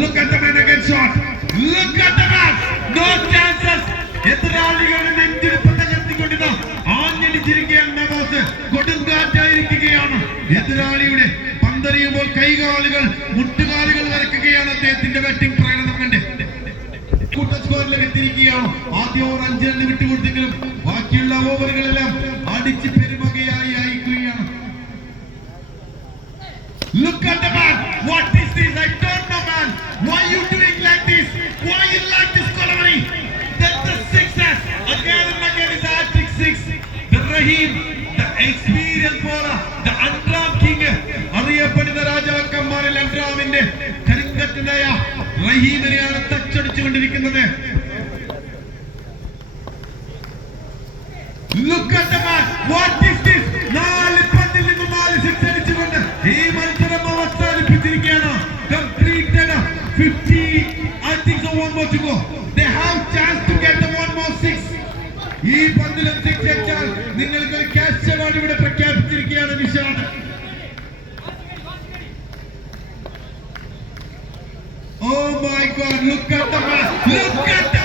Look at the man against shot. Look at the man. No chances. എതിരാളികളുടെ നെഞ്ചിടിപ്പ് തകർത്തിക്കൊണ്ടിരുന്ന ആഞ്ഞടിച്ചിരിക്കുകയാണ് നവാസ്. കൊടുങ്കാറ്റായിരിക്കുകയാണ് എതിരാളിയുടെ പന്തെറിയുമ്പോൾ കൈകാലുകൾ മുട്ടുകാലുകൾ വരയ്ക്കുകയാണ് അദ്ദേഹത്തിന്റെ ബാറ്റിംഗ് പ്രകടനം കണ്ട് സ്കോറിലേക്ക് എത്തിയിരിക്കുകയാണ്. ആദ്യ ഓവർ 5 റൺ വിട്ടുകൊടുത്തെങ്കിലും ബാക്കിയുള്ള ഓവറുകളെല്ലാം അടിച്ച് പെരുമകയായി അയക്കുകയാണ്. Look at the man. What is this? I don't know, man. Why you doing like this? Why you like this delivery? Then the sixes again and again is a hat-trick six. The Rahim, the experienced bowler, the Andram King. അറിയപ്പെടുന്ന രാജാക്കന്മാരിൽ അൻഡ്രാമിന്റെ കരിങ്കറ്റനായ റഹീമിനെയാണ് തച്ചടിച്ചുകൊണ്ടിരിക്കുന്നത്. Look at the man. What is this? 4 പന്തിൽ നിന്ന് 4 six അടിച്ചുകൊണ്ട് ഈ മത്സരം അവസാനിപ്പിച്ചിരിക്കുകയാണ്. Completed 50. I think so. One more to go. They have chance to get the one more six. ഈ പന്തിലും six അടിച്ചാൽ നിങ്ങൾക്ക് ഒരു ക്യാഷ് അവാർഡ് ഇവിടെ പ്രഖ്യാപിച്ചിരിക്കുകയാണ് Nishad. Oh my God! Look at the man! Look at the